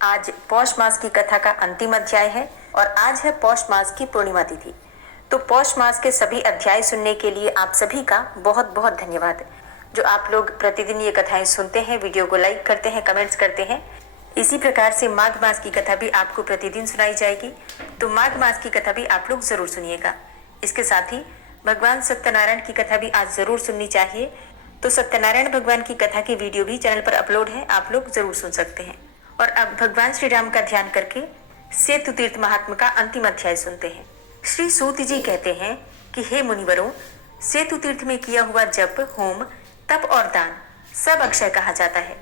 आज पौष मास की कथा का अंतिम अध्याय है और आज है पौष मास की पूर्णिमा तिथि। तो पौष मास के सभी अध्याय सुनने के लिए आप सभी का बहुत बहुत धन्यवाद। जो आप लोग प्रतिदिन ये कथाएं सुनते हैं, वीडियो को लाइक करते हैं, कमेंट्स करते हैं। इसी प्रकार से माघ मास की कथा भी आपको प्रतिदिन सुनाई जाएगी, तो माघ मास की कथा भी आप लोग जरूर सुनिएगा। इसके साथ ही भगवान सत्यनारायण की कथा भी आज जरूर सुननी चाहिए। तो सत्यनारायण भगवान की कथा की वीडियो भी चैनल पर अपलोड है, आप लोग जरूर सुन सकते हैं। और अब भगवान श्री राम का ध्यान करके सेतु तीर्थ महात्मा का अंतिम अध्याय सुनते हैं। श्री सूत जी कहते हैं कि हे मुनिवरों, सेतु तीर्थ में किया हुआ जप, होम, तप और दान सब अक्षय कहा जाता है।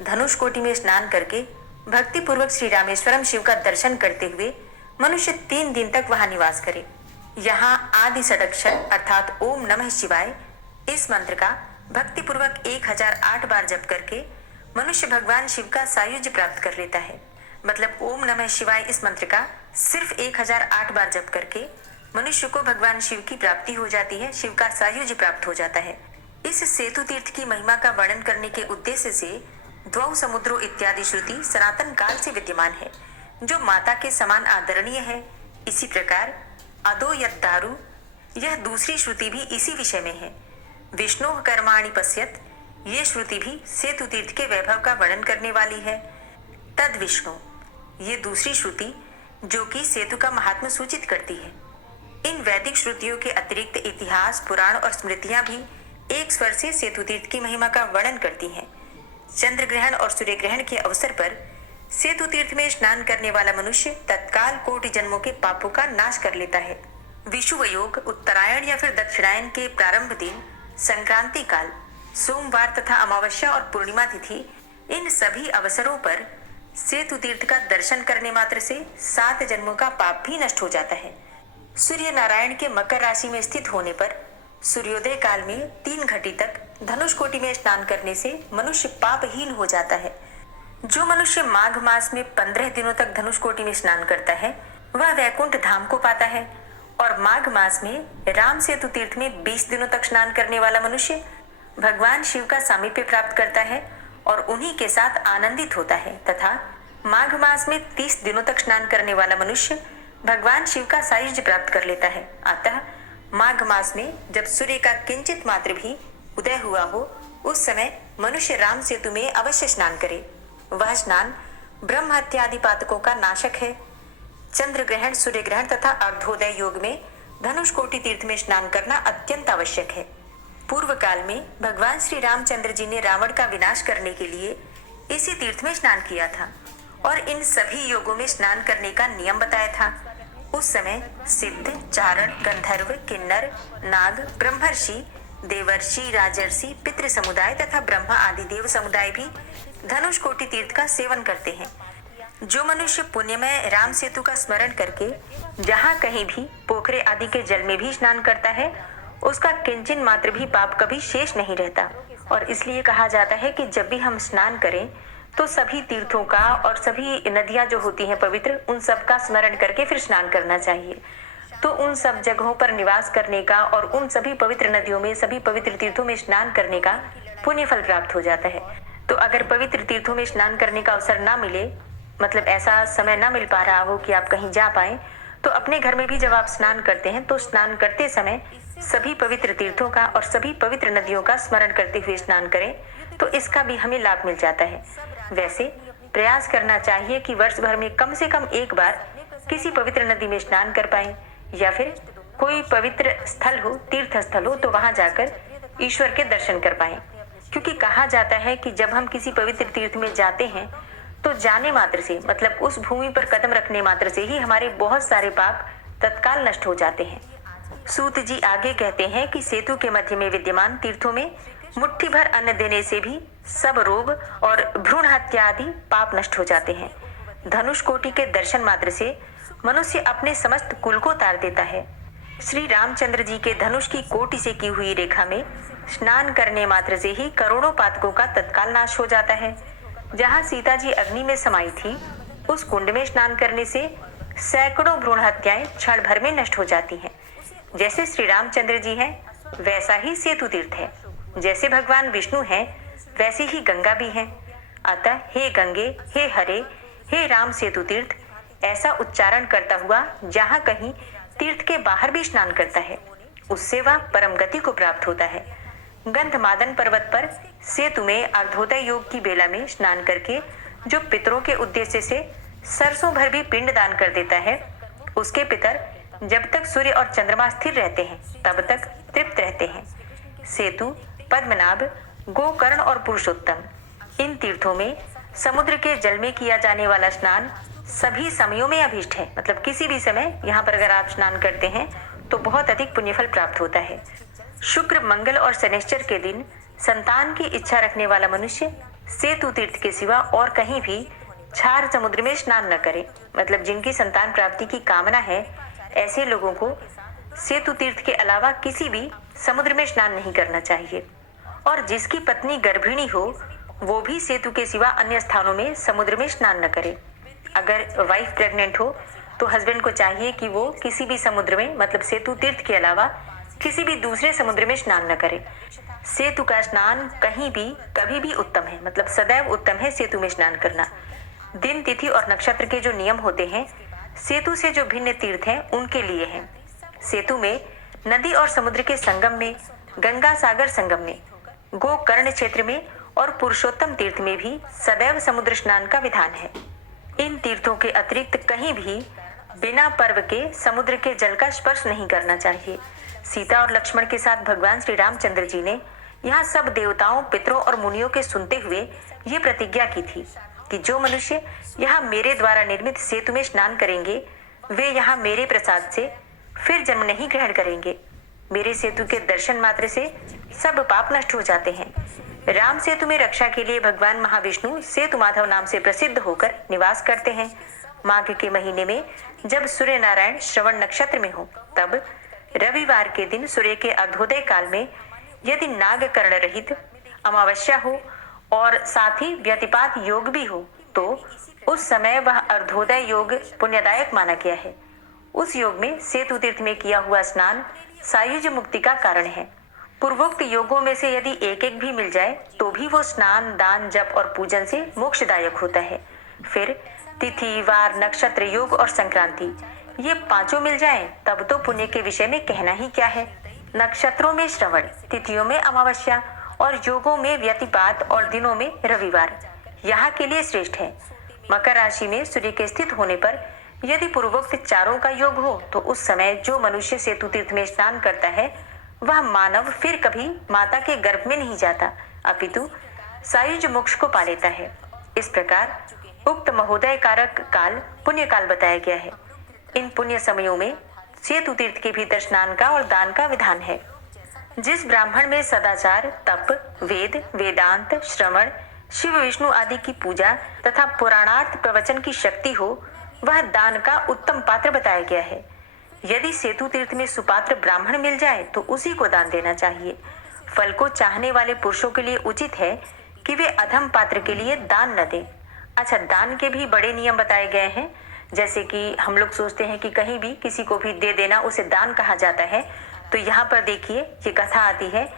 धनुष कोटि में स्नान करके भक्ति पूर्वक श्री रामेश्वरम शिव का दर्शन करते हुए मनुष्य 3 दिन तक वहां निवास करे। यहाँ आदि षडक्षर अर्थात ओम नमः शिवाय इस मंत्र का भक्ति पूर्वक 1008 बार जप करके मनुष्य भगवान शिव का सायुज्य प्राप्त कर लेता है। मतलब ओम नमः शिवाय इस मंत्र का सिर्फ 1008 बार जप करके मनुष्य को भगवान शिव की प्राप्ति हो जाती है, शिव का सायुज्य प्राप्त हो जाता है। इस सेतु तीर्थ की महिमा का वर्णन करने के उद्देश्य से द्वौ समुद्रो इत्यादि श्रुति सनातन काल से विद्यमान है, जो माता के समान आदरणीय है। इसी प्रकार अदो यद दारु, यह दूसरी श्रुति भी इसी विषय में है। विष्णु कर्माणि पश्यत, ये श्रुति भी सेतु तीर्थ के वैभव का वर्णन करने वाली है। तद विष्णु, ये दूसरी श्रुति जो कि सेतु का महात्म्य सूचित करती है। इन वैदिक श्रुतियों के अतिरिक्त इतिहास, पुराण और स्मृतियां भी एक स्वर से सेतु तीर्थ की महिमा का वर्णन करती हैं। चंद्र ग्रहण और सूर्य ग्रहण के अवसर पर सेतु तीर्थ में स्नान करने वाला मनुष्य तत्काल कोटि जन्मों के पापों का नाश कर लेता है। विषुव योग, उत्तरायण या फिर दक्षिणायन के प्रारंभ दिन, संक्रांति काल, सोमवार तथा अमावस्या और पूर्णिमा तिथि, इन सभी अवसरों पर सेतु तीर्थ का दर्शन करने मात्र से 7 जन्मों का पाप भी नष्ट हो जाता है। सूर्य नारायण के मकर राशि में स्थित होने पर सूर्योदय काल में 3 घटी तक धनुष कोटि में स्नान करने से मनुष्य पापहीन हो जाता है। जो मनुष्य माघ मास में 15 दिनों तक धनुष कोटि में स्नान करता है वह वैकुंठ धाम को पाता है। और माघ मास में राम सेतु तीर्थ में 20 दिनों तक स्नान करने वाला मनुष्य भगवान शिव का सामीप्य प्राप्त करता है और उन्हीं के साथ आनंदित होता है। तथा माघ मास में 30 दिनों तक स्नान करने वाला मनुष्य भगवान शिव का सायुज्य प्राप्त कर लेता है। अतः माघ मास में जब सूर्य का किंचित मात्र भी उदय हुआ हो, उस समय मनुष्य राम सेतु में अवश्य स्नान करे। वह स्नान ब्रह्म हत्यादि पातकों का नाशक है। चंद्र ग्रहण, सूर्य ग्रहण तथा अर्धोदय योग में धनुष कोटि तीर्थ में स्नान करना अत्यंत आवश्यक है। पूर्व काल में भगवान श्री रामचंद्र जी ने रावण का विनाश करने के लिए इसी तीर्थ में स्नान किया था और इन सभी योगों में स्नान करने का नियम बताया था। उस समय सिद्ध, चारण, गंधर्व, किन्नर, नाग, ब्रह्मर्षि, देवर्षि, राजर्षि, पितृ समुदाय तथा ब्रह्मा आदि देव समुदाय भी धनुष कोटि तीर्थ का सेवन करते हैं। जो मनुष्य पुण्यमय राम सेतु का स्मरण करके जहाँ कहीं भी पोखरे आदि के जल में भी स्नान करता है, उसका किंचन मात्र भी पाप कभी शेष नहीं रहता। और इसलिए कहा जाता है कि जब भी हम स्नान करें तो सभी तीर्थों का और सभी नदियां जो होती हैं पवित्र, उन सब का स्मरण करके फिर स्नान करना चाहिए। तो उन सब जगहों पर निवास करने का और उन सभी पवित्र नदियों में, सभी पवित्र तीर्थों में स्नान करने का पुण्य फल प्राप्त हो जाता है। तो अगर पवित्र तीर्थों में स्नान करने का अवसर ना मिले, मतलब ऐसा समय ना मिल पा रहा हो कि आप कहीं जा पाए, तो अपने घर में भी जब आप स्नान करते हैं तो स्नान करते समय सभी पवित्र तीर्थों का और सभी पवित्र नदियों का स्मरण करते हुए स्नान करें, तो इसका भी हमें लाभ मिल जाता है। वैसे प्रयास करना चाहिए कि वर्ष भर में कम से कम एक बार किसी पवित्र नदी में स्नान कर पाए, या फिर कोई पवित्र स्थल हो, तीर्थ स्थल हो, तो वहां जाकर ईश्वर के दर्शन कर पाए। क्योंकि कहा जाता है कि जब हम किसी पवित्र तीर्थ में जाते हैं तो जाने मात्र से, मतलब उस भूमि पर कदम रखने मात्र से ही हमारे बहुत सारे पाप तत्काल नष्ट हो जाते हैं। सूत जी आगे कहते हैं कि सेतु के मध्य में विद्यमान तीर्थों में मुट्ठी भर अन्न देने से भी सब रोग और भ्रूण हत्या आदि पाप नष्ट हो जाते हैं। धनुष कोटि के दर्शन मात्र से मनुष्य अपने समस्त कुल को तार देता है। श्री रामचंद्र जी के धनुष की कोटि से की हुई रेखा में स्नान करने मात्र से ही करोड़ों पातकों का तत्काल नाश हो जाता है। जहाँ सीता जी अग्नि में समाई थी, उस कुंड में स्नान करने से सैकड़ों भ्रूण हत्याएं क्षण भर में नष्ट हो जाती हैं। जैसे श्री रामचंद्र जी हैं, वैसा ही सेतु तीर्थ है। जैसे भगवान विष्णु हैं, वैसे ही गंगा भी है। अतः हे गंगे, हे हरे, हे राम सेतु तीर्थ, ऐसा उच्चारण करता हुआ जहाँ कहीं तीर्थ के बाहर भी स्नान करता है, उससे वह परम गति को प्राप्त होता है। गंधमादन पर्वत पर सेतु में अर्धोदय योग की बेला में स्नान करके जो पितरों के उद्देश्य से सरसों भर भी पिंड दान कर देता है, उसके पितर जब तक सूर्य और चंद्रमा स्थिर रहते हैं तब तक तृप्त रहते हैं। सेतु, पद्मनाभ, गोकर्ण और पुरुषोत्तम, इन तीर्थों में समुद्र के जल में किया जाने वाला स्नान सभी समयों में अभीष्ट है। मतलब किसी भी समय यहाँ पर अगर आप स्नान करते हैं तो बहुत अधिक पुण्यफल प्राप्त होता है। शुक्र, मंगल और शनिश्चर के दिन संतान की इच्छा रखने वाला मनुष्य सेतु तीर्थ के सिवा और कहीं भी क्षार समुद्र में स्नान न करे। मतलब जिनकी संतान प्राप्ति की कामना है, ऐसे लोगों को सेतु तीर्थ के अलावा किसी भी समुद्र में स्नान नहीं करना चाहिए। और जिसकी पत्नी गर्भिणी हो वो भी सेतु के सिवा अन्य स्थानों में समुद्र में स्नान न करे। अगर वाइफ प्रेग्नेंट हो तो हस्बैंड को चाहिए कि वो किसी भी समुद्र में, मतलब सेतु तीर्थ के अलावा किसी भी दूसरे समुद्र में स्नान न करे। सेतु का स्नान कहीं भी कभी भी उत्तम है, मतलब सदैव उत्तम है सेतु में स्नान करना। दिन, तिथि और नक्षत्र के जो नियम होते हैं सेतु से जो भिन्न तीर्थ हैं उनके लिए हैं। सेतु में नदी और समुद्र के संगम में, गंगा सागर संगम में, गोकर्ण क्षेत्र में और पुरुषोत्तम तीर्थ में भी सदैव समुद्र स्नान का विधान है। इन तीर्थों के अतिरिक्त कहीं भी बिना पर्व के समुद्र के जल का स्पर्श नहीं करना चाहिए। सीता और लक्ष्मण के साथ भगवान श्री रामचंद्र जी ने यहाँ सब देवताओं, पितरों और मुनियों के सुनते हुए ये प्रतिज्ञा की थी कि जो मनुष्य यहाँ मेरे द्वारा निर्मित सेतु में स्नान करेंगे वे यहाँ मेरे प्रसाद से फिर जन्म नहीं ग्रहण करेंगे। मेरे सेतु के दर्शन मात्र से सब पाप नष्ट हो जाते हैं। राम सेतु में रक्षा के लिए भगवान महाविष्णु सेतु माधव नाम से प्रसिद्ध होकर निवास करते हैं। माघ के महीने में जब सूर्य नारायण श्रवण नक्षत्र में हो तब रविवार के दिन सूर्य के अर्धोदय काल में यदि नागकर्ण रहित अमावस्या हो और साथ ही व्यतिपात योग भी हो तो उस समय वह अर्धोदय योग पुण्यदायक माना गया है। उस योग में सेतु तीर्थ में किया हुआ स्नान सायुज मुक्ति का कारण है। पूर्वोक्त योगों में से यदि एक एक भी मिल जाए तो भी वो स्नान, दान, जप और पूजन से मोक्षदायक होता है। फिर तिथि, वार, नक्षत्र, योग और संक्रांति, ये पांचों मिल जाएं तब तो पुण्य के विषय में कहना ही क्या है। नक्षत्रों में श्रवण, तिथियों में अमावस्या और योगों में व्यतिपात और दिनों में रविवार यहाँ के लिए श्रेष्ठ है। मकर राशि में सूर्य के स्थित होने पर यदि पूर्वोक्त चारों का योग हो तो उस समय जो मनुष्य सेतु तीर्थ में स्नान करता है वह मानव फिर कभी माता के गर्भ में नहीं जाता, अपितु सायुज मोक्ष को पा लेता है। इस प्रकार उक्त महोदय कारक काल पुण्य काल बताया गया है। इन पुण्य समयों में सेतु तीर्थ के भीतर स्नान का और दान का विधान है। जिस ब्राह्मण में सदाचार, तप, वेद, वेदांत, श्रवण, शिव विष्णु आदि की पूजा तथा पुराणार्थ प्रवचन की शक्ति हो वह दान का उत्तम पात्र बताया गया है। यदि सेतु तीर्थ में सुपात्र ब्राह्मण मिल जाए तो उसी को दान देना चाहिए। फल को चाहने वाले पुरुषों के लिए उचित है कि वे अधम पात्र के लिए दान न दें। अच्छा, दान के भी बड़े नियम बताए गए हैं। जैसे कि हम लोग सोचते हैं कि कहीं भी किसी को भी दे देना उसे दान कहा जाता है, तो यहाँ पर देखिए ये कथा आती है।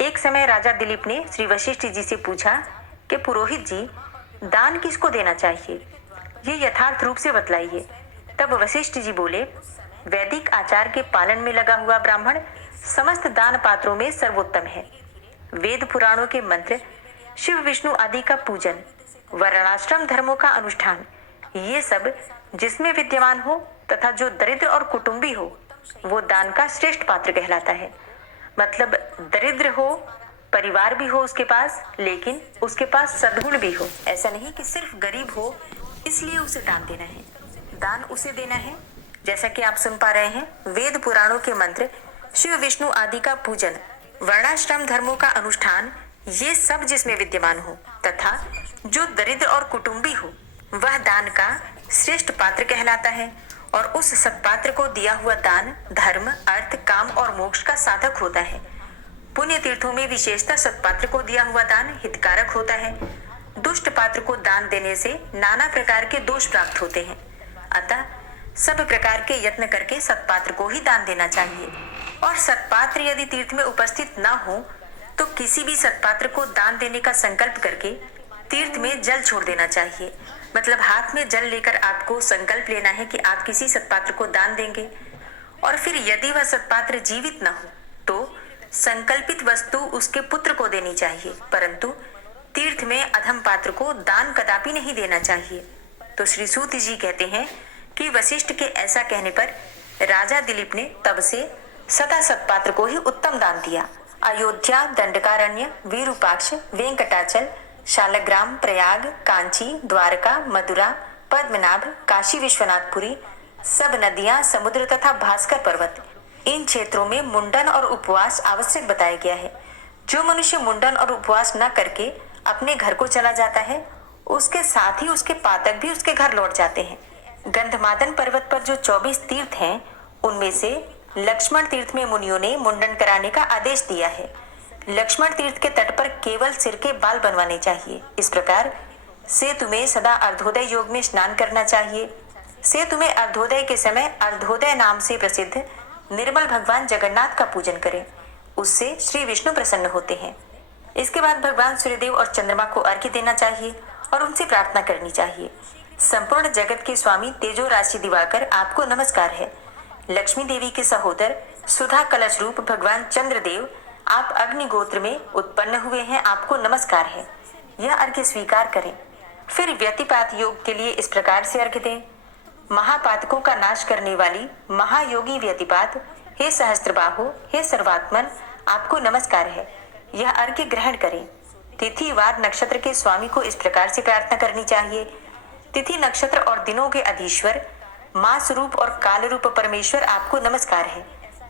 एक समय राजा दिलीप ने श्री वशिष्ठ जी से पूछा कि पुरोहित जी, दान किसको देना चाहिए, ये यथार्थ रूप से बतलाइए। तब वशिष्ठ जी बोले, वैदिक आचार के पालन में लगा हुआ ब्राह्मण समस्त दान पात्रों में सर्वोत्तम है। वेद पुराणों के मंत्र, शिव विष्णु आदि का पूजन, वर्णाश्रम धर्मों का अनुष्ठान, ये सब जिसमें विद्यमान हो तथा जो दरिद्र और कुटुंबी हो वो दान का श्रेष्ठ पात्र कहलाता है। मतलब दरिद्र हो, परिवार भी हो उसके पास, लेकिन उसके पास सद्गुण भी हो। ऐसा नहीं कि सिर्फ गरीब हो इसलिए उसे दान देना है। दान उसे देना है, जैसा कि आप सुन पा रहे हैं, वेद पुराणों के मंत्र, शिव विष्णु आदि का पूजन, वर्णाश्रम धर्मों का अनुष्ठान, ये सब जिसमें विद्यमान हो तथा जो दरिद्र और कुटुंबी हो वह दान का श्रेष्ठ पात्र कहलाता है। और उस सत्पात्र को दिया हुआ दान धर्म, अर्थ, काम और मोक्ष का साधक होता है। पुण्य तीर्थों में विशेषतः सत्पात्र को दिया हुआ दान हितकारक होता है। दुष्ट पात्र को दान देने से नाना प्रकार के दोष प्राप्त होते हैं। अतः सब प्रकार के यत्न करके सत्पात्र को ही दान देना चाहिए। और सत्पात्र यदि तीर्थ में उपस्थित न हो तो किसी भी सत्पात्र को दान देने का संकल्प करके तीर्थ में जल छोड़ देना चाहिए। मतलब हाथ में जल लेकर आपको संकल्प लेना है कि आप किसी सत्पात्र को दान देंगे, और फिर यदि वह सत्पात्र जीवित न हो तो संकल्पित वस्तु उसके पुत्र को देनी चाहिए, परंतु तीर्थ में अधम पात्र को दान कदापि नहीं देना चाहिए। तो श्री सूत जी कहते हैं कि वशिष्ठ के ऐसा कहने पर राजा दिलीप ने तब से सदा सत्पात्र को ही उत्तम दान दिया। अयोध्या, दंडकारण्य, विरूपाक्ष, वेंकटाचल, शालग्राम, प्रयाग, कांची, द्वारका, मथुरा, पद्मनाभ, काशी विश्वनाथपुरी, सब नदियां, समुद्र तथा भास्कर पर्वत, इन क्षेत्रों में मुंडन और उपवास आवश्यक बताया गया है। जो मनुष्य मुंडन और उपवास न करके अपने घर को चला जाता है, उसके साथ ही उसके पातक भी उसके घर लौट जाते हैं। गंधमादन पर्वत पर जो 24 तीर्थ हैं, उनमें से लक्ष्मण तीर्थ में मुनियों ने मुंडन कराने का आदेश दिया है। लक्ष्मण तीर्थ के तट पर केवल सिर के बाल बनवाने चाहिए। इस प्रकार सेतु में सदा अर्धोदय योग में स्नान करना चाहिए। सेतु में अर्धोदय के समय अर्धोदय नाम से प्रसिद्ध निर्मल भगवान जगन्नाथ का पूजन करें, उससे श्री विष्णु प्रसन्न होते हैं। इसके बाद भगवान सूर्यदेव और चंद्रमा को अर्घ्य देना चाहिए और उनसे प्रार्थना करनी चाहिए। संपूर्ण जगत के स्वामी तेजो राशि दिवाकर आपको नमस्कार है। लक्ष्मी देवी के सहोदर सुधा कलश रूप भगवान चंद्रदेव, आप अग्नि गोत्र में उत्पन्न हुए हैं, आपको नमस्कार है। यह अर्घ्य स्वीकार करें। फिर व्यतिपात योग के लिए इस प्रकार से अर्घ्य दें। महापातकों का नाश करने वाली महायोगी व्यतिपात, हे सहस्त्रबाहो, हे सर्वात्मन, आपको नमस्कार है। यह अर्घ्य ग्रहण करें। तिथि वार नक्षत्र के स्वामी को इस प्रकार से प्रार्थना करनी चाहिए। तिथि नक्षत्र और दिनों के अधीश्वर मास रूप और काल रूप परमेश्वर, आपको नमस्कार है।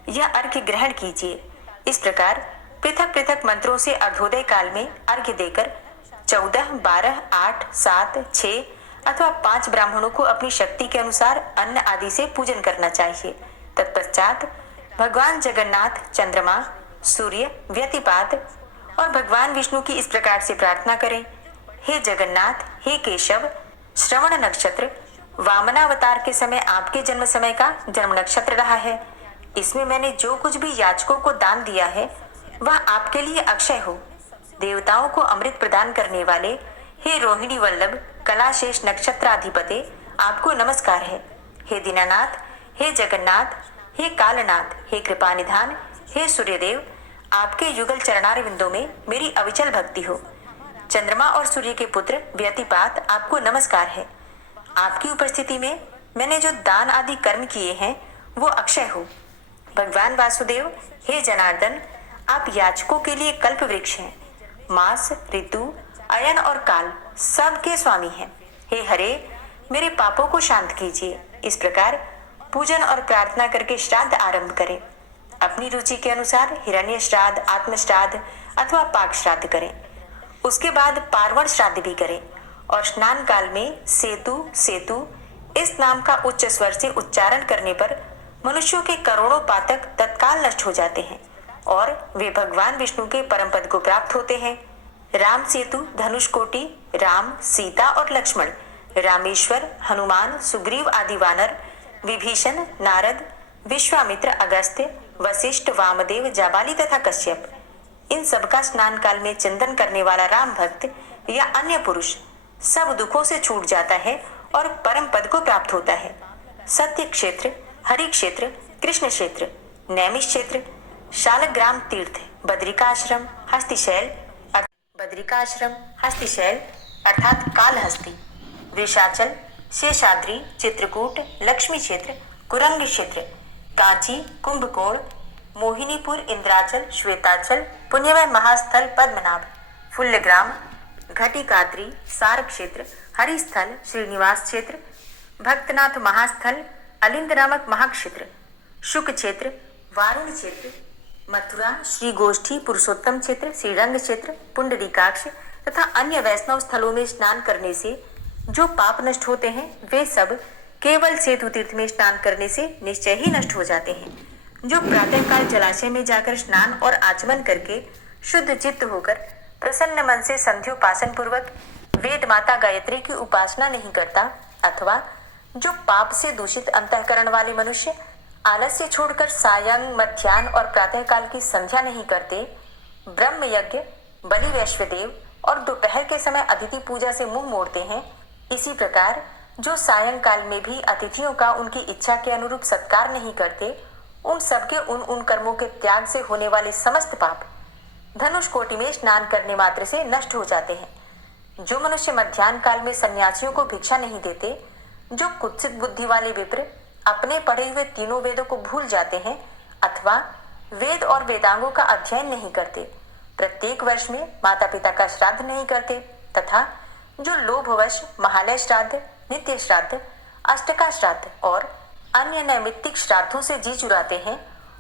यह अर्घ्य ग्रहण कीजिए। इस प्रकार पृथक पृथक मंत्रों से अर्धोदय काल में अर्घ्य देकर 14, 12, 8, 7, 6 अथवा 5 ब्राह्मणों को अपनी शक्ति के अनुसार अन्न आदि से पूजन करना चाहिए। तत्पश्चात भगवान जगन्नाथ, चंद्रमा, सूर्य, व्यतिपात और भगवान विष्णु की इस प्रकार से प्रार्थना करें। हे जगन्नाथ, हे केशव, श्रवण नक्षत्र वामनावतार के समय आपके जन्म समय का जन्म नक्षत्र रहा है। इसमें मैंने जो कुछ भी याचकों को दान दिया है वह आपके लिए अक्षय हो। देवताओं को अमृत प्रदान करने वाले हे रोहिणी वल्लभ कलाशेष नक्षत्राधिपते, आपको नमस्कार है। हे दीनानाथ, हे जगन्नाथ, हे कालनाथ, हे कृपानिधान, हे सूर्यदेव, आपके युगल चरणारविंदों में मेरी अविचल भक्ति हो। चंद्रमा और सूर्य के पुत्र व्यतिपात, आपको नमस्कार है। आपकी उपस्थिति में मैंने जो दान आदि कर्म किए हैं वो अक्षय हो। भगवान वासुदेव, हे जनार्दन, आप याचकों के लिए कल्प वृक्ष हैं। मास, ऋतु, अयन और काल सबके स्वामी हैं। हे हरे, मेरे पापों को शांत कीजिए। इस प्रकार पूजन और प्रार्थना करके श्राद्ध आरंभ करें। अपनी रुचि के अनुसार हिरण्य श्राद्ध, आत्म श्राद्ध अथवा पाक श्राद्ध करें। उसके बाद पार्वण श्राद्ध भी करें और स्नान काल में सेतु सेतु इस नाम का उच्च स्वर से उच्चारण करने पर मनुष्यों के करोड़ों पातक तत्काल नष्ट हो जाते हैं और वे भगवान विष्णु के परम पद को प्राप्त होते हैं। राम सेतु, धनुषकोटि, राम, सीता और लक्ष्मण, रामेश्वर, हनुमान, सुग्रीव आदि वानर, विभीषण, नारद, विश्वामित्र, अगस्त्य, वशिष्ठ, वामदेव, जाबाली तथा कश्यप, इन सबका स्नान काल में चिंतन करने वाला राम भक्त या अन्य पुरुष सब दुखों से छूट जाता है और परम पद को प्राप्त होता है। सत्य क्षेत्र, हरि क्षेत्र, कृष्ण क्षेत्र, नैमिष क्षेत्र, शालग्राम तीर्थ, बद्रिकाश्रम, हस्तिशैल अर्थात कालहस्ती, वृषाचल, शेषाद्रि, चित्रकूट, लक्ष्मी क्षेत्र, कुरंग क्षेत्र, कांची, कुंभकोण, मोहिनीपुर, इंद्राचल, श्वेताचल, पुण्यमय महास्थल पद्मनाभ, फुल्लग्राम, घटिकाद्रि, सार क्षेत्र, हरिस्थल, श्रीनिवास क्षेत्र, भक्तनाथ महास्थल, अलिंद नामक महाक्षेत्र, शुक क्षेत्र, वारुण क्षेत्र, मथुरा, श्री गोष्ठी, पुरुषोत्तम क्षेत्र, श्रीरंग क्षेत्र, पुंडरीकाक्ष तथा अन्य वैष्णव स्थलों में स्नान करने से जो पाप नष्ट होते हैं वे सब केवल सेतु तीर्थ में स्नान करने से निश्चय ही नष्ट हो जाते हैं। जो प्रातःकाल जलाशय में जाकर स्नान और आचमन करके शुद्ध चित्त होकर प्रसन्न मन से संध्योपासन पूर्वक वेद माता गायत्री की उपासना नहीं करता, अथवा जो पाप से दूषित अंतःकरण वाले मनुष्य आलस्य छोड़कर सायं, मध्याह्न और प्रातःकाल की संध्या नहीं करते, ब्रह्म यज्ञ, बलि वैश्वदेव और दोपहर के समय अतिथि पूजा से मुंह मोड़ते हैं, इसी प्रकार जो सायंकाल में भी अतिथियों का उनकी इच्छा के अनुरूप सत्कार नहीं करते, उन सबके उन कर्मों के त्याग से होने वाले समस्त पाप धनुष कोटि में स्नान करने मात्र से नष्ट हो जाते हैं। जो मनुष्य मध्याह्न काल में सन्यासियों को भिक्षा नहीं देते, जो कुत्सित बुद्धि वाले विप्र अपने पढ़े हुए तीनों वेदों को भूल जाते हैं अथवा वेद और वेदांगों का अध्ययन नहीं करते, प्रत्येक वर्ष में माता पिता का श्राद्ध नहीं करते तथा जो लोभवश महालय श्राद्ध, नित्य श्राद्ध, अष्टका श्राद्ध और अन्य नैमित्तिक श्राद्धों से जी चुराते हैं,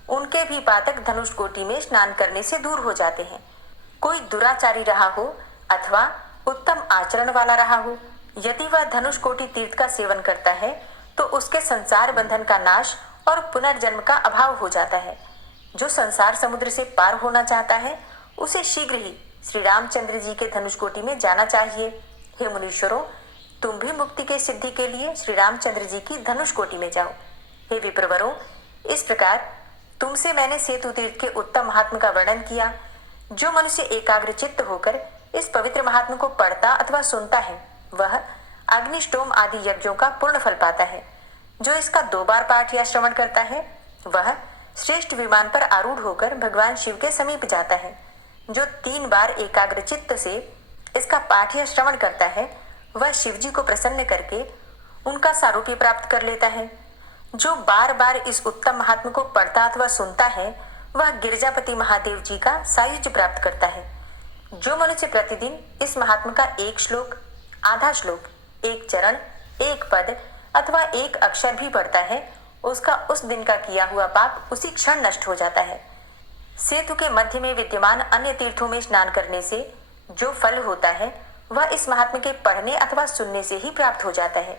उनके भी पातक धनुष कोटि में स्नान करने से दूर हो जाते हैं। कोई दुराचारी रहा हो अथवा उत्तम आचरण वाला रहा हो, यदि वह धनुष कोटि तीर्थ का सेवन करता है तो उसके संसार बंधन का नाश और पुनर्जन्म का अभाव हो जाता है। जो संसार समुद्र से पार होना चाहता है, उसे शीघ्र ही श्री रामचंद्र जी के धनुष कोटि में जाना चाहिए। हे मुनीश्वरों, तुम भी मुक्ति के सिद्धि के लिए श्री रामचंद्र जी की धनुष कोटि में जाओ। हे विप्रवरों, इस प्रकार तुमसे मैंने सेतु तीर्थ के उत्तम महात्म का वर्णन किया। जो मनुष्य एकाग्र चित्त होकर इस पवित्र महात्म को पढ़ता अथवा सुनता है, वह अग्निष्टोम आदि यज्ञों का पूर्ण फल पाता है। जो इसका 2 बार पाठ या श्रवण करता है, वह श्रेष्ठ विमान पर आरूढ़ होकर भगवान शिव के समीप जाता है। जो 3 बार एकाग्र चित्त से इसका पाठ या श्रवण करता है, वह शिव जी को प्रसन्न करके उनका सारूप्य प्राप्त कर लेता है। जो बार बार इस उत्तम महात्म को पढ़ता अथवा सुनता है, वह गिरजापति महादेव जी का सायुज्य प्राप्त करता है। जो मनुष्य प्रतिदिन इस महात्म का 1 श्लोक, आधा श्लोक, 1 चरण, 1 पद अथवा 1 अक्षर भी पढ़ता है, उसका उस दिन का किया हुआ पाप उसी क्षण नष्ट हो जाता है। सेतु के मध्य में विद्यमान अन्य तीर्थों में स्नान करने से जो फल होता है, वह इस महात्म के पढ़ने अथवा सुनने से ही प्राप्त हो जाता है।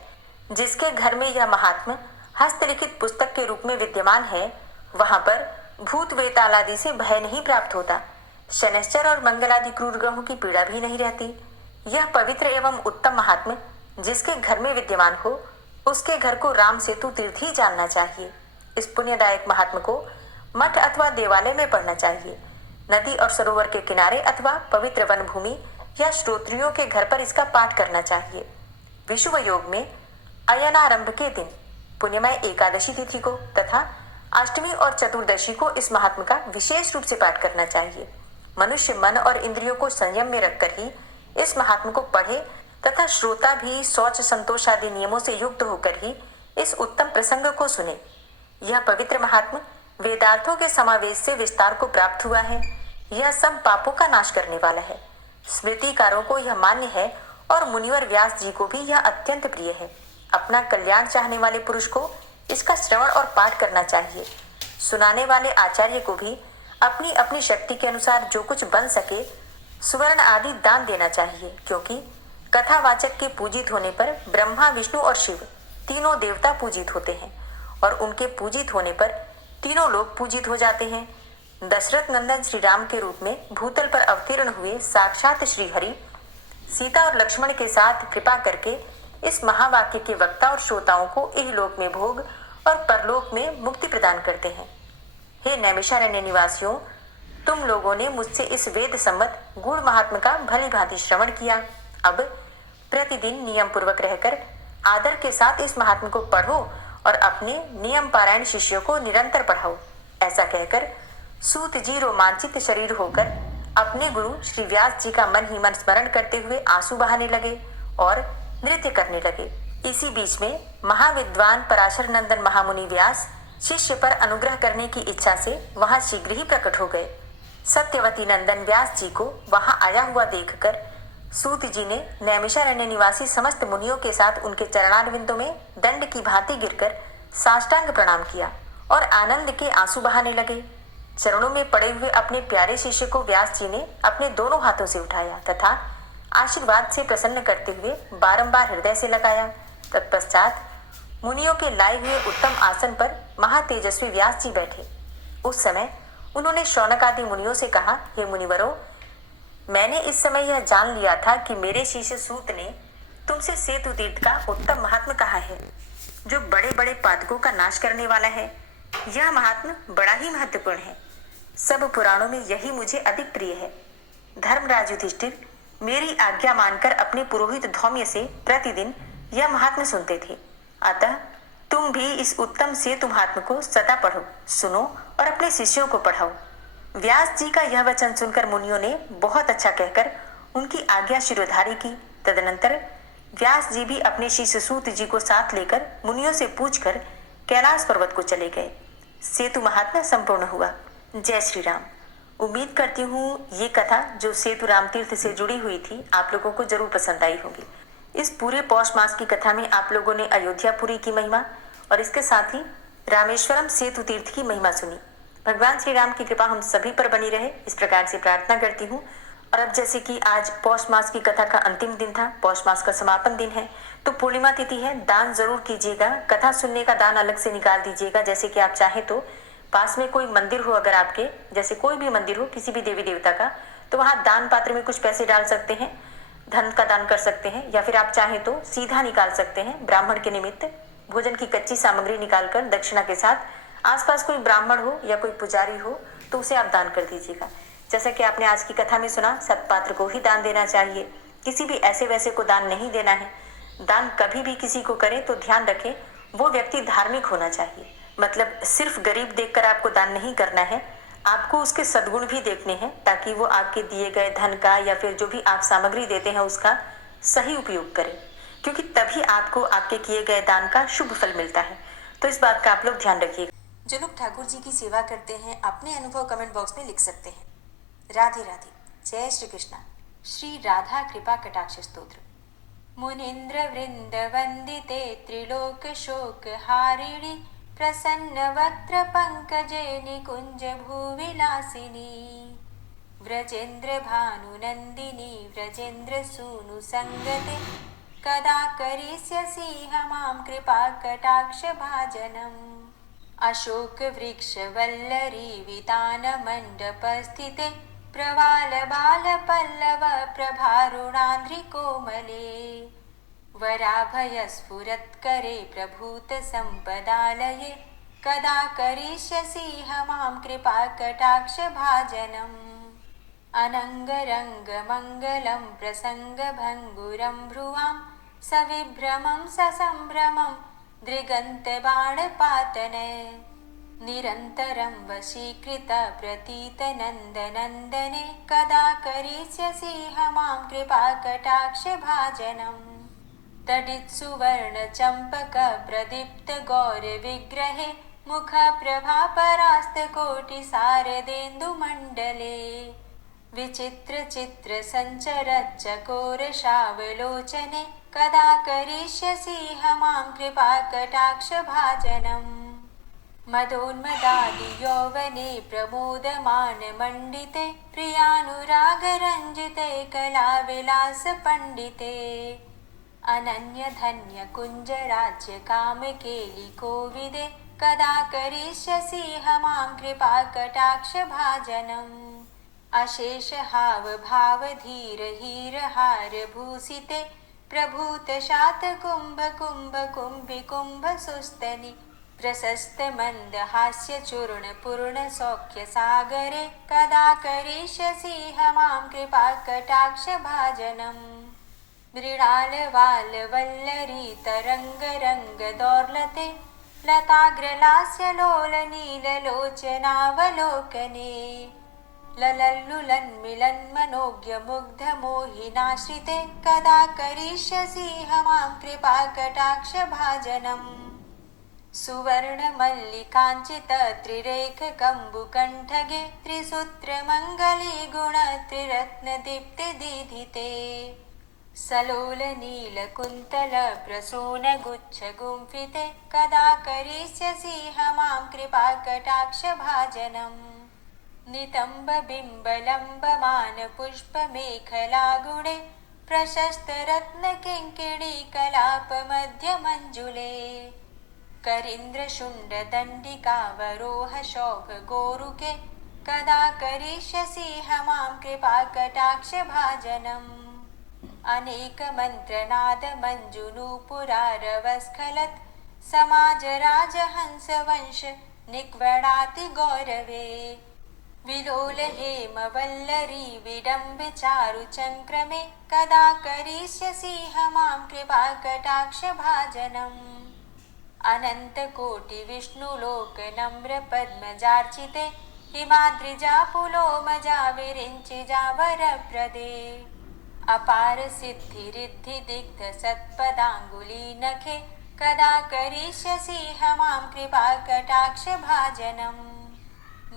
जिसके घर में यह महात्म हस्तलिखित पुस्तक के रूप में विद्यमान है, वहां पर भूत वेताल आदि से भय नहीं प्राप्त होता, शनैश्चर और मंगल आदि क्रूर ग्रहों की पीड़ा भी नहीं रहती। यह पवित्र एवं उत्तम महात्म जिसके घर में विद्यमान हो, उसके घर को राम सेतु तीर्थ ही जानना चाहिए। इस पुण्यदायक महात्म को मठ अथवा देवालय में पढ़ना चाहिए। नदी और सरोवर के किनारे अथवा पवित्र वन भूमि या श्रोत्रियों के घर पर इसका पाठ करना चाहिए। विषुव योग में अयनारंभ के दिन, पुण्यमय एकादशी तिथि को तथा अष्टमी और चतुर्दशी को इस महात्म का विशेष रूप से पाठ करना चाहिए। मनुष्य मन और इंद्रियों को संयम में रखकर ही इस महात्म को पढ़े तथा श्रोता भी शौच संतोष आदि नियमों से युक्त होकर ही इस उत्तम प्रसंग को सुने। यह पवित्र महात्म वेदार्थों के समावेश से विस्तार को प्राप्त हुआ है। यह सब पापों का नाश करने वाला है। स्मृतिकारों को यह मान्य है और मुनिवर व्यास जी को भी यह अत्यंत प्रिय है। अपना कल्याण चाहने वाले पुरुष को इसका श्रवण और पाठ करना चाहिए। सुनाने वाले आचार्य को भी अपनी अपनी शक्ति के अनुसार जो कुछ बन सके सुवर्ण आदि दान देना चाहिए, क्योंकि कथावाचक के पूजित होने पर ब्रह्मा, विष्णु और शिव तीनों देवता पूजित होते हैं और उनके पूजित होने पर तीनों लोग पूजित हो जाते हैं। दशरथ नंदन श्री राम के रूप में भूतल पर अवतीर्ण हुए साक्षात श्री हरि सीता और लक्ष्मण के साथ कृपा करके इस महावाक्य के वक्ता और श्रोताओं को इहलोक में भोग और परलोक में मुक्ति प्रदान करते हैं। हे नैमिषारण्य निवासियों, तुम लोगों ने मुझसे इस वेद सम्मत गूढ़ महात्म का भली भांति श्रवण किया। अब प्रतिदिन नियम पूर्वक रहकर आदर के साथ इस महात्म को पढ़ो और अपने नियम पारायण शिष्यों को निरंतर पढ़ाओ। ऐसा कहकर सूत जी रोमांचित शरीर होकर अपने गुरु श्री व्यास जी का मन ही मन स्मरण करते हुए आंसू बहाने लगे और नृत्य करने लगे। इसी बीच में महाविद्वान पराशर नंदन महामुनि व्यास शिष्य पर अनुग्रह करने की इच्छा से वहां शीघ्र ही प्रकट हो गए। सत्यवती नंदन व्यास जी को वहां आया हुआ देखकर सूत जी ने नैमिषारण्य निवासी समस्त मुनियों के साथ उनके चरणारविंदों में दंड की भांति गिरकर साष्टांग प्रणाम किया और आनंद के आंसू बहाने लगे। चरणों में पड़े हुए अपने प्यारे शिष्य को व्यास जी ने अपने दोनों हाथों से उठाया तथा आशीर्वाद से प्रसन्न करते हुए बारंबार हृदय से लगाया। तत्पश्चात मुनियों के लाए हुए उत्तम आसन पर महातेजस्वी व्यास जी बैठे। उस समय उन्होंने शौनक आदि मुनियों से कहा, हे मुनिवरों, मैंने इस समय यह जान लिया था कि मेरे शिष्य सूत ने तुमसे सेतु तीर्थ का उत्तम महात्म कहा है, जो बड़े बड़े पातकों का नाश करने वाला है। यह महात्म बड़ा ही महत्वपूर्ण है। सब पुराणों में यही मुझे अधिक प्रिय है। धर्मराज युधिष्ठिर मेरी आज्ञा मानकर अपने पुरोहित धौम्य से प्रतिदिन यह महात्म्य सुनते थे। अतः तुम भी इस उत्तम सेतु महात्म्य को सदा पढ़ो, सुनो और अपने शिष्यों को पढ़ाओ। व्यास जी का यह वचन सुनकर मुनियों ने बहुत अच्छा कहकर उनकी आज्ञा शिरोधार्य की। तदनंतर व्यास जी भी अपने शिष्य सूत जी को साथ लेकर मुनियों से पूछकर कैलाश पर्वत को चले गए। सेतु महात्म्य संपूर्ण हुआ। जय श्री राम। उम्मीद करती हूँ ये कथा जो सेतु राम तीर्थ से जुड़ी हुई थी आप लोगों को जरूर पसंद आई होगी। इस पूरे पौष मास की कथा में आप लोगों ने अयोध्यापुरी की महिमा और इसके साथ ही रामेश्वरम सेतु तीर्थ की महिमा सुनी। भगवान श्री राम की कृपा हम सभी पर बनी रहे, इस प्रकार से प्रार्थना करती हूँ। और अब जैसे कि आज पौष मास की कथा का अंतिम दिन था, पौष मास का समापन दिन है, तो पूर्णिमा तिथि है। दान जरूर कीजिएगा, कथा सुनने का दान अलग से निकाल दीजिएगा। जैसे कि आप चाहे तो पास में कोई मंदिर हो, अगर आपके जैसे कोई भी मंदिर हो किसी भी देवी देवता का, तो वहां दान पात्र में कुछ पैसे डाल सकते हैं, धन का दान कर सकते हैं, या फिर आप चाहे तो सीधा निकाल सकते हैं। ब्राह्मण के निमित्त भोजन की कच्ची सामग्री निकालकर दक्षिणा के साथ आसपास कोई ब्राह्मण हो या कोई पुजारी हो तो उसे आप दान कर दीजिएगा। जैसा कि आपने आज की कथा में सुना, सत्पात्र को ही दान देना चाहिए, किसी भी ऐसे वैसे को दान नहीं देना है। दान कभी भी किसी को करें तो ध्यान रखें वो व्यक्ति धार्मिक होना चाहिए। मतलब सिर्फ गरीब देखकर आपको दान नहीं करना है, आपको उसके सद्गुण भी देखने हैं, ताकि वो आपके दिए गए धन का या फिर जो भी आप सामग्री देते हैं उसका सही उपयोग करें, क्योंकि तभी आपको आपके किए गए दान का शुभ फल मिलता है। तो इस बात का आप लोग ध्यान रखिएगा। जो लोग ठाकुर जी की सेवा करते हैं अपने अनुभव कमेंट बॉक्स में लिख सकते हैं। राधे राधे। जय श्री कृष्णा। श्री राधा कृपा कटाक्ष स्तोत्र। मुनीन्द्र वृंद वंदिते त्रिलोक शोक हारिणी प्रसन्न वक्त्र पंकजे निकुंज भूविलासिनी व्रजेन्द्र भानुनंदिनी व्रजेन्द्र सूनु संगते कदा करिष्यसि मां कृपा कटाक्ष भाजनम्। अशोक वृक्ष वल्लरी वितान मंडपस्थिते प्रवाल बाल पल्लव प्रभारुणान्द्रि कोमले वराभय स्फुरत्करे प्रभूत संपदालये कदा करिष्यसि मां कृपा कटाक्ष भाजनम्। अनंगरंग मंगलम प्रसंग भंगुरं भ्रुवां सविभ्रमं ससंभ्रमं दृगंत बाणपातने निरन्तरं वशीकृत प्रतीत नन्दनन्दने कदा करिष्यसि मां कृपा कटाक्ष भाजनम्। तडित् सुवर्ण चंपक प्रदीप्त गौर विग्रहे मुख प्रभा परास्त कोटि सारदेन्दु मंडले विचित्र चित्र संचर चकोर शावलोचने कदा करिष्यसि मां कृपा कटाक्ष भाजनम्। मदोन्मदादि यौवने प्रमोदमान मंडिते प्रियानुराग रंजिते कला विलास पंडिते अनन्य धन्य कुंज राज्य काम केली कोविदे कदा करिष्यसि मां कृपा कटाक्ष भाजनम्। अशेष हाव भाव धीर हीर हार भूषिते प्रभूत शात कुंभ कुंभ कुंभि कुंभ सुस्तनि प्रशस्त मंद हास्य चूर्ण पूर्ण सौख्य सागरे कदा करिष्यसि मां कृपा कटाक्ष भाजनम्। मृणाल वाल वल्लरी तरंग रंग दौर्लते लताग्रलास्य लोल नील लोचनावलोकने ललल्लुलन्मिलन् मनोज्ञ मुग्ध मोहिनाश्रिते कदा करिष्यसि मां कृपा कटाक्ष भाजनम्। सुवर्ण मल्लिकाञ्चित त्रिरेख कम्बुकण्ठगे त्रिसूत्र मङ्गली गुण त्रिरत्न दीप्ति दीधिते सलोल नील कुन्तल प्रसून गुच्छ गुंफिते कदा करिष्यसि मां कृपा कटाक्ष भाजनम्। नितंब बिंब लंबमान पुष्प मेखला गुणे प्रशस्त रत्न किंकिणी कलाप मध्य मंजुले करींद्र शुंड दंडिका वरोह शोभ गोरुके कदा करिष्यसि मां कृपा कटाक्ष भाजनम्। अनेक मंत्रनाद मंजुनूपुरारवस्खलत् समाज राजहंस वंश निक्वणाति गौरवे विलोल हेमवल्लरी विडम्बिचारुचङ्क्रमे कदा करिष्यसि मां कृपाकटाक्षभाजनम् अनन्तकोटिविष्णुलोकनम्रपद्मजार्चिते हिमाद्रिजापुलोमजा विरिञ्चिजावरप्रदे अपार सिद्धिरिद्धिदिग्धसत्पदाङ्गुलीनखे कदा करिष्यसि मां कृपाकटाक्षभाजनम्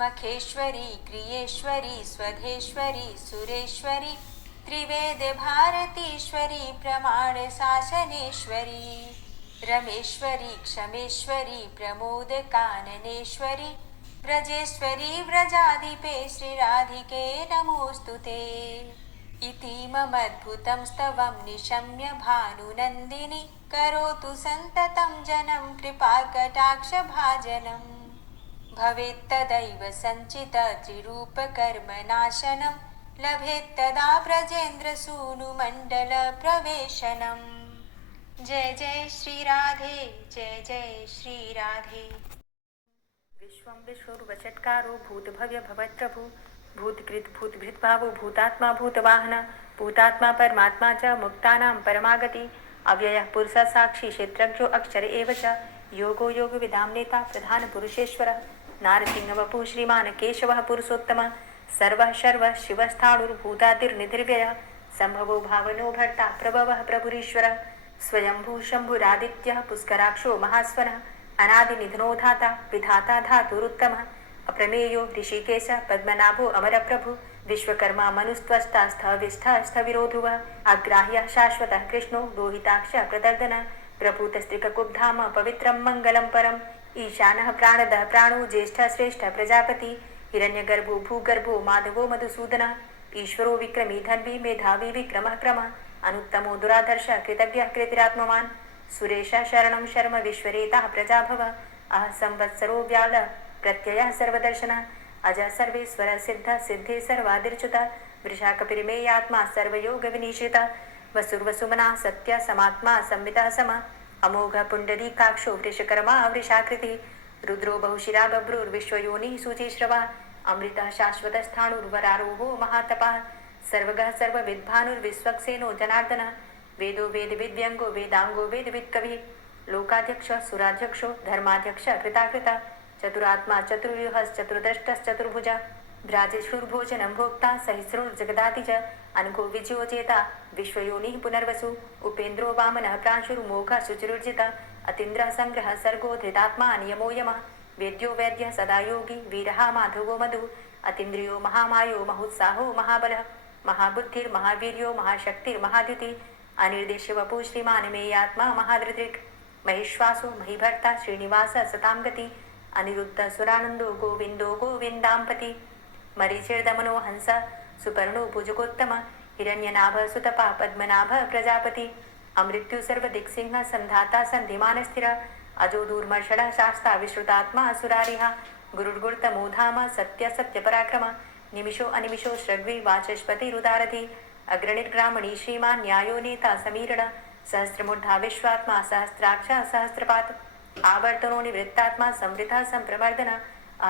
मखेश्वरी क्रियेश्वरी स्वधेश्वरी सुरेश्वरी त्रिवेदभारतीश्वरी प्रमाणशासनेश्वरी रमेश्वरी क्षमेश्वरी प्रमोदकाननेश्वरी व्रजेश्वरी व्रजाधिपे श्रीराधिके नमोऽस्तु ते इतीममद्भुतं स्तवं निशम्य भानुनन्दिनी करोतु सन्ततं जनं कृपाकटाक्षभाजनम् भवेत्तदैव सञ्चितत्रिरूपकर्मनाशनं लभेत्तदा ब्रजेन्द्रसूनुमण्डलप्रवेशनम् जय जय श्रीराधे जय जय श्रीराधे। विश्वं विश्वरूपचत्कारो भूतभव्य भवत्प्रभु भूतकृत भूतभृद्भावो भूतात्मा भूतवाहन भूतात्मा परमात्मा च मुक्तानां परमागति अव्ययः पुरुषः साक्षी क्षेत्रज्ञो अक्षर एव च योगो योगविदां नेता प्रधानपुरुषेश्वरः नारसिंहवपुः श्रीमान् केशवः पुरुषोत्तमः सर्वः शर्वः शिवस्थाणुर्भूतादिर्निधिर्व्ययः सम्भवो भावनो भर्ता प्रभवः प्रभुरीश्वरः स्वयंभू शम्भुरादित्यः पुष्कराक्षो महास्वनः अनादिनिधनो धाता विधाता धातुरुत्तमः अप्रमेयो ऋषिकेश पद्मनाभो अमरप्रभु विश्वकर्मा मनुस्त्वष्टा स्थविष्ठः स्थविरोधुवः अग्राह्यः शाश्वतः कृष्णो लोहिताक्षः प्रदर्दनः प्रभूतस्त्रिककुब्धाम पवित्रं मङ्गलं परम् ईशानः प्राणदः प्राणो ज्येष्ठः श्रेष्ठः प्रजापति हिरण्यगर्भो भूगर्भो माधवो मधुसूदनः ईश्वरो विक्रमी धन्वी मेधावी विक्रमः क्रमः अनुत्तमो दुराधर्षः कृतज्ञः कृतिरात्मवान् सुरेशः शरणं शर्म विश्वरेताः प्रजाभव अह संवत्सरो व्यालः प्रत्ययः सर्वदर्शनः अजः सर्वेश्वरः सिद्धः सिद्धे सर्वादिर्च्युतः वृषाकपिरिमेयात्मा सर्वयोगविनिश्रितः वसुर्वसुमना सत्य समात्मा संवितः समः अमोघ पुण्डरीकाक्षो वृषकर्मा वृषाकृतिः रुद्रो बहुशिरा बभ्रुर्विश्वयोनिः शुचिश्रवः अमृतः शाश्वतस्थाणुर्वरारोहो महातपः सर्वगः सर्वविद्भानुर्विश्वक्सेनो जनार्दनः वेदो वेदविद्यङ्गो वेदाङ्गो वेदवित्कविः लोकाध्यक्षः सुराध्यक्षो धर्माध्यक्षः कृताकृतः चतुरात्मा चतुर्व्यूहश्चतुर्द्रष्टश्चतुर्भुजः भ्राजेष्ठुर्भोजनं भोक्ता सहिस्रुर्जगदाति च अनघो विजयोजेता विश्वयोनिः पुनर्वसु उपेन्द्रो वामनः प्रांशुर्मोघः शुचिरुर्जितः अतीन्द्रः संग्रहः सर्गो धृतात्मा नियमो यमः वेद्यो वैद्यः सदा योगी वीरः माधवो मधु अतीन्द्रियो महामायो महोत्साहो महाबलः महाबुद्धिर्महावीर्यो महाशक्तिर्महाद्युतिः अनिर्देश्य वपु श्रीमान् मेयात्मा महाधृतिर् महेश्वासो महीभर्ता श्रीनिवासः सतां गति अनिरुद्ध सुरानन्दो गोविन्दो गोविन्दाम्पति मरीचिर्दमनो हंस सुपर्णो भुजगोत्तम हिरण्यनाभ सुतपा पद्मनाभ प्रजापति अमृत्यु सर्वदिक्सिंह संधाता संधिमान स्थिर अजो दूर्मर्षण शास्ता विश्रुतात्मा सुरारिः गुरुर्गुर्तमो धाम सत्य सत्य पराक्रम निमिषो अनिमिषो श्रग्वी वाचस्पतिरुदारथि अग्रणिर्ग्रामणी श्रीमान् न्यायो नेता समीरण सहस्रमूर्धा विश्वात्मा सहस्राक्ष सहस्रपात आवर्तनो निवृत्तात्मा संवृतः संप्रवर्धन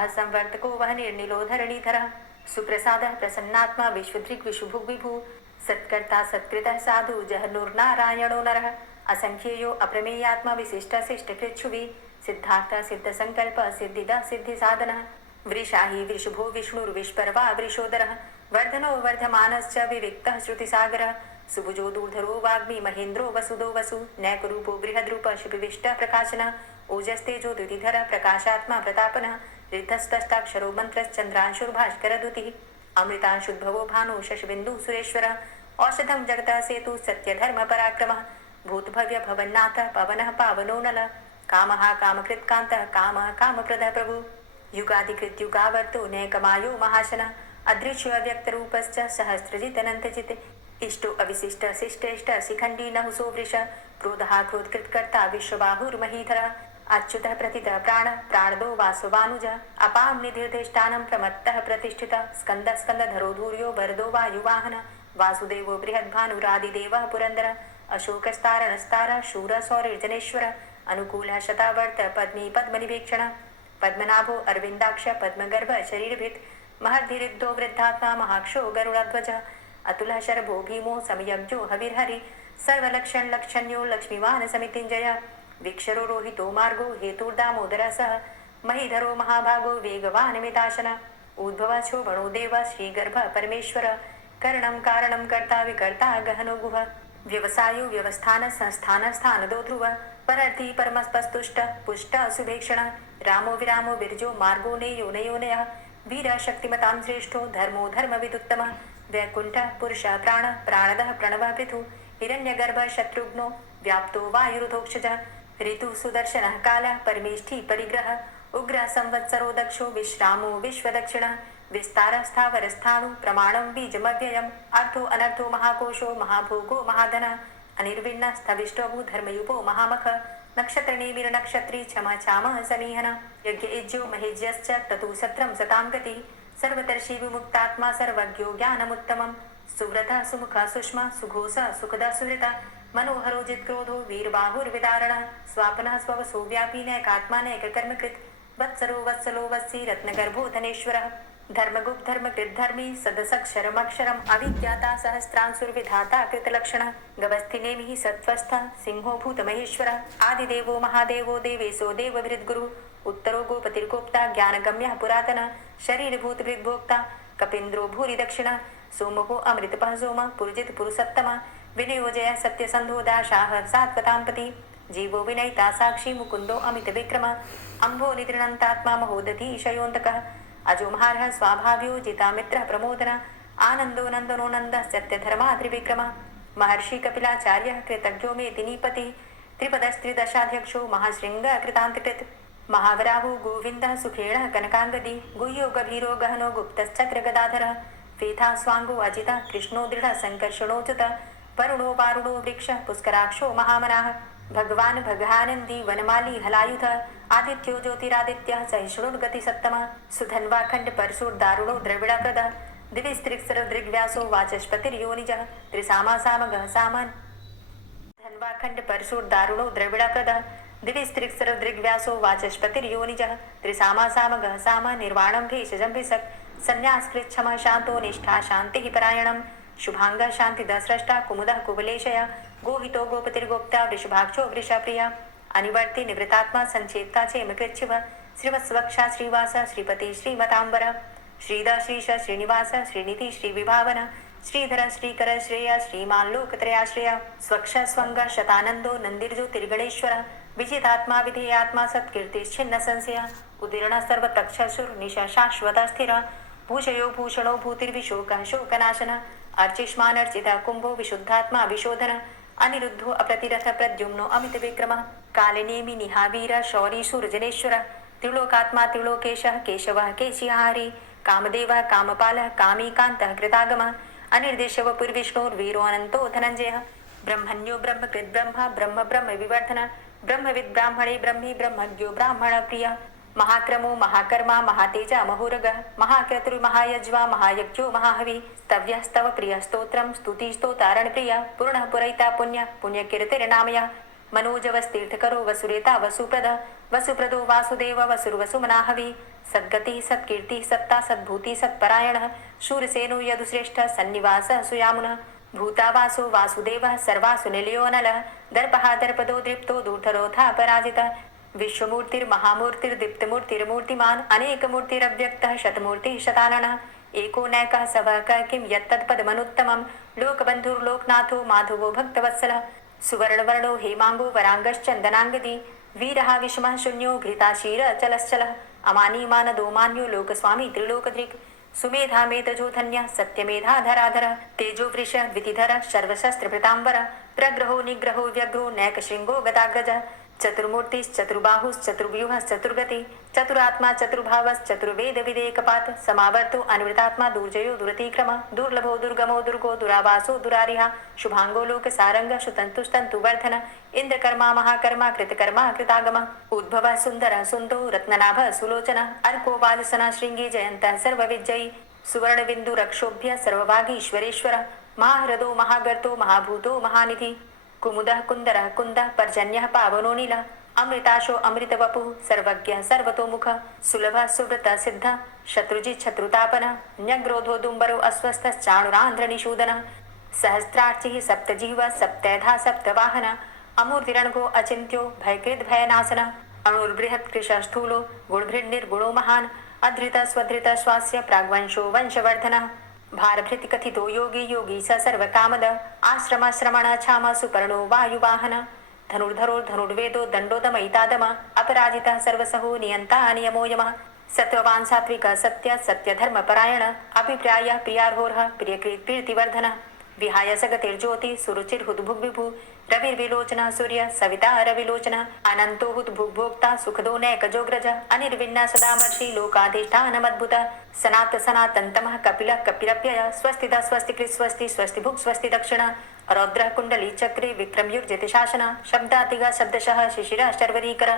असंवर्तको वह निर्निलोधरणीधरः सुप्रसादः प्रसन्नात्मा विश्वदृक् विशुभुग् विभु सत्कर्ता सत्कृतः साधु जहनुर्नारायणो नरः असंख्येयो अप्रमेयात्मा विशिष्टशिष्टकृच्छुवि सिद्धार्थः सिद्धसङ्कल्पः सिद्धिदः सिद्धिसाधनः वृषाहि वृषभो विष्णुर्विष्पर्वा वृषोदरः वर्धनो वर्धमानश्च विविक्तः श्रुतिसागरः सुभुजो दूर्धरो वाग्मी महेन्द्रो वसुदो वसु नैकरूपो बृहद्रूप शिपिविष्टः प्रकाशनः ओजस्तेजो द्युतिधरः प्रकाशात्मा प्रतापनः रिद्धस्तष्टाक्षरो मन्त्रश्चन्द्रांशुर्भास्करद्युतिः अमृतांशुद्भवो भानु शशबिन्दुः सुरेश्वरः औषधं जगतः सेतु सत्यधर्मपराक्रमः भूतभव्य भवन्नाथः पवनः पावनो नलः कामः कामकृत्कान्तः कामः कामप्रदः प्रभु युगाधिकृत युगावर्तो नैकमायो महाशनः अदृश्यो अव्यक्तरूपश्च सहस्रजितनन्तजित् इष्टो अविशिष्ट शिष्टेष्ट शिखण्डी नहुसो वृष क्रोधः क्रोधकृत्कर्ता विश्वबाहुर्महीधरः अच्युतः प्रतितः प्राणः प्राणदो वासुवानुजः अपां निधिर्देष्टानं प्रमत्तः प्रतिष्ठितः स्कन्दः स्कन्दधरो धूर्यो वरदो वायुवाहनः वासुदेवो बृहद्भानुरादिदेवः पुरन्दरः अशोकस्तारणस्तारः शूरः सौरिर्जनेश्वरः अनुकूलः शतावर्त पद्मी पद्मनिवेक्षणः पद्मनाभो अरविन्दाक्ष पद्मगर्भ शरीरभित् महर्धिरिद्धो वृद्धात्मा महाक्षो गरुड़ध्वज अतुलः शरभो भीमो समयज्ञो हविर्हरि सर्वलक्षण लक्षण्यो लक्ष्मीवान समितिञ्जय वीक्षरो रोहितो मार्गो हेतुर्दामोदरः सह महीधरो महाभागो वेगवान मिताशन उद्भव शोभणो देव श्रीगर्भ परमेश्वर करणं कारणं कर्ता विकर्ता गहनो गुह व्यवसायो व्यवस्थान संस्थान स्थानदो ध्रुव परर्थी परमस्पस्तुष्ट पुष्ट सुभेक्षण रामो विरामो विरजो मार्गो नेयो नयोनयः वीर शक्तिमतां श्रेष्ठो धर्मो धर्मविदुत्तम वैकुण्ठ पुरुष प्राण प्राणदः प्रणवः पृथु हिरण्यगर्भ शत्रुघ्नो व्याप्तो वायुरुधोक्षज ऋतु सुदर्शनः कालः परमेष्ठी परिग्रह उग्र संवत्सरो दक्षो विश्रामो विश्वदक्षिण विस्तार स्थावर स्थाणु प्रमाणं बीजमव्ययम् अर्थो अनर्थो महाकोशो महाभोगो महाधन अनिर्विण्ण स्थविष्टभू धर्मयुपो महामख नक्षत्र नेमिर नक्षत्री क्षमा क्षाम समीहन यज्ञ इज्यो महेज्यश्च ततु सत्रं सतां गति सर्वदर्शी विमुक्तात्मा सर्वज्ञो ज्ञानमुत्तमं सुव्रत सुमुख सुष्मा सुघोष सुखद सुहृत मनोहरो जित्क्रोधो वीरबाहुर्विदारण स्वापनः स्ववसो व्यापी नैकात्मा नैककर्मकृत् वत्सरो वत्सलो वत्सी रत्नगर्भो धनेश्वरः धर्मगुप्त धर्मकृत धर्मी सदसक्षरमक्षरम् अविज्ञाता सहस्रांशुर्विधाता कृतलक्षणः गवस्थिनेमिः सत्त्वस्थ सिंहो भूतमहेश्वरः आदिदेवो महादेवो देवेशो देवभृद्गुरुः उत्तरो गोपतिर्गोप्ता ज्ञानगम्यः पुरातन शरीरभूतभृद्भोक्ता कपीन्द्रो भूरि दक्षिणः सोमो अमृतपः सोम पुरुजित पुरुषोत्तम विनयोजय सत्यसन्धो दाशाः सात्वताम्पति जीवो विनयिता साक्षी मुकुन्दो अमित विक्रम अम्भो निद्रणन्तात्मा महोदधी शयोन्तकः अजो महारः स्वाभाव्यो जिता मित्रः प्रमोदन आनन्दो नन्दनो नन्दः सत्यधर्मा त्रिविक्रम महर्षि कपिलाचार्यः कृतज्ञो मेदिनीपति त्रिपदस्त्रिदशाध्यक्षो महाशृङ्ग कृतान्तकृत् महावराहो गोविन्दः सुखेणः कनकाङ्गदी गुह्यो गभीरो गहनो गुप्तश्चक्र गदाधरः फेथा स्वाङ्गो अजितः कृष्णो दृढः सङ्कर्षणोच्युत वरुणो वारुणो वृक्षः पुष्कराक्षो महामनाः भगवान् भगानन्दी वनमाली हलायुधः आदित्यो ज्योतिरादित्यः सहिष्णुर्गति सत्तमः सुधन्वाखण्ड परशुर्दारुणो द्रविडप्रदः दिविस्त्रिक्सर दृग्व्यासो वाचस्पतिर्योनिजः त्रिसामा सामगः सामन् धन्वाखण्ड परशुर्दारुणो द्रविडप्रदः दिविस्त्रिक्सर दृग्व्यासो वाचस्पतिर्योनिजः त्रिसामा सामगः साम निर्वाणं भेषजं भिषक् संन्यासकृच्छमः शान्तो निष्ठा शान्तिः परायणम् शुभांग शांतिदा स्रष्टा कुमुदः कुबलेशय गोहितो गोपतिर्गोप्ता वृषभाक्षो वृषप्रिया अनिवर्ति निवृतात्मा संचेता चेमकृच्छिव श्रीवत्सवक्षा श्रीवास श्रीपति श्रीमतांबर श्रीदा श्रीश श्रीनिवास श्रीनिधि श्रीविभावन श्रीधर श्रीकर श्रेय श्रीमान लोकत्रयाश्रय स्वक्ष स्वंग शतानंदो नंदिर्ज्योतिर्गणेश्वर विजितात्मा विधेयात्मा सत्कीर्तिश्छिन्न संशय उदीर्ण सर्वतक्षसुर निशा शाश्वत स्थिर भूषयो भूषणो भूतिर्विशोकः शोकनाशन अर्चिष्मानर्चिता कुंभो विशुद्धात्मा विशोधन अनिरुद्धो अप्रतिरथ प्रद्युम्नो अमित विक्रम कालिनेमि निहावीर शौरी सूर्जनेश्वर त्रिलोकात्मा त्रिलोकेशः केशवः केशिहारी कामदेवः कामपालः कामीकान्तः कृतागमः अनिर्देशव पुर्विष्णुर्वीरो अनन्तो धनञ्जयः ब्रह्मण्यो ब्रह्मकृत् ब्रह्म ब्रह्म ब्रह्म विवर्धन ब्रह्मविद् ब्राह्मणे ब्रह्मी ब्रह्मज्ञो ब्राह्मण प्रियः महाक्रमो महाकर्मा महातेजा महोरगः महाक्रतुर्महायज्वा महायज्ञो महाहवि स्तव्यः स्तव प्रियः स्तोत्रं स्तुतिस्तोतारण प्रियः पूर्णः पुरैता पुण्यः पुण्यकीर्तिर्नामयः मनोजवस्तीर्थकरो वसुरेता वसुप्रदः वसुप्रदो वासुदेव वसुर्वसुमनाहवि सद्गतिः सत्कीर्तिः सत्ता सद्भूतिः सत्परायणः शूरसेनो यदुश्रेष्ठः सन्निवासः सुयामुनः भूतावासो वासुदेवः सर्वासु निलयोनलः दर्पः दर्पदो दृप्तो दूर्धरोधा पराजितः विश्वमूर्तिर्महामूर्तिर्दीप्तमूर्तिर्मूर्तिमान् अनेकमूर्तिरव्यक्तः शतमूर्तिः शताननः एको नैकः सवकः किं यत्तत्पदमनुत्तमं लोकबन्धुर्लोकनाथो माधवो भक्तवत्सलः सुवर्णवर्णो हेमाङ्गो वराङ्गश्चन्दनाङ्गदी वीरः विषमः शून्यो घृताशीरचलश्चलः अमानीमानदो मान्यो लोकस्वामी त्रिलोकधृक् सुमेधा मेधजो धन्यः सत्यमेधाधराधरः तेजो वृषः द्वितिधरः सर्वशस्त्रभृताम्बरः प्रग्रहो निग्रहो व्यग्रो नैकशृङ्गो गदाग्रजः चतुर्मूर्तिश्चतुर्बाहुश्चतुर्व्यूहश्चतुर्गति चतुरात्मा चतुर्भावश्चतुर्वेद विदेकपात समावर्तो अनिवृतात्मा दुर्जयो दुरतिक्रम दुर्लभो दुर्गमो दुर्गो दुरावासो दुरारिहा शुभांगो लोक सारंग सुतंतुस्तंतु वर्धन इंद्रकर्मा महाकर्मा कृतकर्मा कृतागम उद्भव सुंदर सुंदो रत्ननाभ सुलोचन अर्को वाजसन श्रृंगी जयंत सर्वविजयी सुवर्ण बिंदु रक्षोभ्य सर्वभागीश्वरेश्वर महाहृदो महागर्तो महाभूतो महानिधि कुमुदः कुन्दरः कुन्दः पर्जन्यः पावनो नीलः अमृताशो अमृत वपु सर्वज्ञ सर्वतोमुख सुलभ सुव्रत सिद्ध शत्रुजित शत्रुतापन न्यग्रोधो दुम्बरो अस्वस्थ चाणुरांध्र निषूदन सहस्रार्चि सप्तजीव सप्तैधा सप्तवाहन अमूर्तिरणघो अचिन्त्यो भयकृद भयनाशन अणुर्बृहत् कृश स्थूलो गुणभृन्निर्गुणो महान् अधृत स्वधृत स्वास्य प्राग्वंशो वंशवर्धन भारभृति कथितो योगी योगी स सर्वकामद आश्रम श्रमण छाम सुपर्णो वायुवाहन धनुर्धरो धनुर्वेदो दण्डोदमयितादम अपराजितः सर्वसहो नियन्ता नियमो यमः सत्त्ववान् सात्विक सत्य सत्यधर्मपरायण अभिप्राय प्रियार्होर्ह प्रियकृत् प्रीतिवर्धन विहाय सगतिर्ज्योति सुरुचिर्हुद्भुग्विभु रविर्विलोचन सूर्य सविता रविलोचन अनंतो हुद्भुग्भोक्ता सुखदो नैकजोग्रज अनिर्विण्ण सदामर्षि लोकाधिष्ठानमद्भुत सनात सनातन्तमः कपिलः कपिरप्यय स्वस्तिदा स्वस्तिकृत् स्वस्ति स्वस्तिभुक् स्वस्ति दक्षिण रौद्रः कुण्डली चक्रे विक्रमयुर्जित शासन शब्दातिगा शब्दशः शिशिरः शर्वरीकर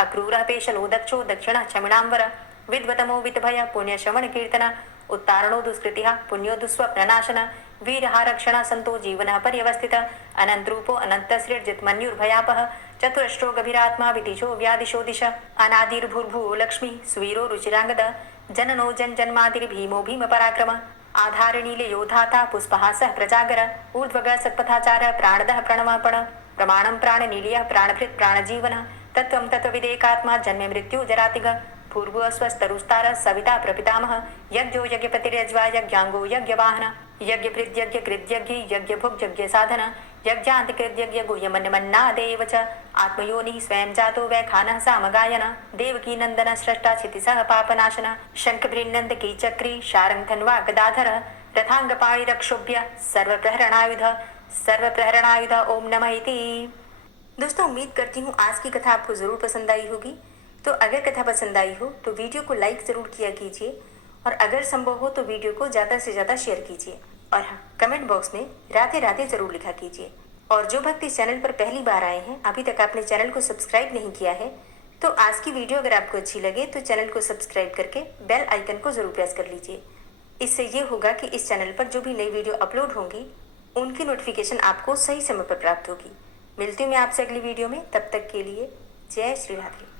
अक्रूरः पेशलो दक्षो दक्षिणः क्षमिणाम्बर विद्वतमो विद्भय पुण्यश्रवण कीर्तन उत्तारणो दुष्कृतिः पुण्यो दुःस्वप्ननाशन वीरहारक्षण संतो जीवन पर्यवस्थित अनंतरूपो अनंतसृर्जित मन्युर्भयापः चतुरष्ट्रो गभीरात्मा विदिशो व्यादिशो दिश अनादिर्भूर्भुवो लक्ष्मी सुवीरो रुचिरांगद जननो जन्मादिर्भीमो भीम पराक्रम आधारनीले योधाता पुष्पहासः प्रजागर ऊर्ध्वग सत्पथाचार प्राणदः प्रणवापण प्रमाणं प्राणनीलियः प्राणभृत् प्राणजीवन तत्त्वं तत्त्वविदेकात्मा जन्म मृत्यु जरातिग भूर्भुवस्वस्तरुस्तार सविता प्रपितामह यज्ञो यज्ञपतिर्यज्वा यज्ञांगो यज्ञवाहन यज्ञभृद्यज्ञ कृद्यज्ञ यज्ञभुक् यज्ञ साधन यज्ञान्तिकृद्यज्ञ गुह्यमन्यमन्नादेव च आत्मयोनिः स्वयं जातो वैखानः सामगायन देवकी नंदन स्रष्टा क्षितिसः पापनाशन शङ्खभृन्नन्दकी चक्री शारङ्गधन्वा गदाधर रथांगपाणिरक्षोभ्य सर्वप्रहरणायुध ओम नमः इति। दोस्तों उम्मीद करती हूँ आज की कथा आपको जरूर पसंद आई होगी। तो अगर कथा पसंद आई हो तो वीडियो को लाइक ज़रूर किया कीजिए और अगर संभव हो तो वीडियो को ज़्यादा से ज़्यादा शेयर कीजिए और हाँ कमेंट बॉक्स में राधे राधे ज़रूर लिखा कीजिए। और जो भक्त इस चैनल पर पहली बार आए हैं अभी तक आपने चैनल को सब्सक्राइब नहीं किया है तो आज की वीडियो अगर आपको अच्छी लगे तो चैनल को सब्सक्राइब करके बेल आइकन को ज़रूर प्रेस कर लीजिए। इससे ये होगा कि इस चैनल पर जो भी नई वीडियो अपलोड होंगी उनकी नोटिफिकेशन आपको सही समय पर प्राप्त होगी। मिलती हूँ मैं आपसे अगली वीडियो में, तब तक के लिए जय श्री राधे।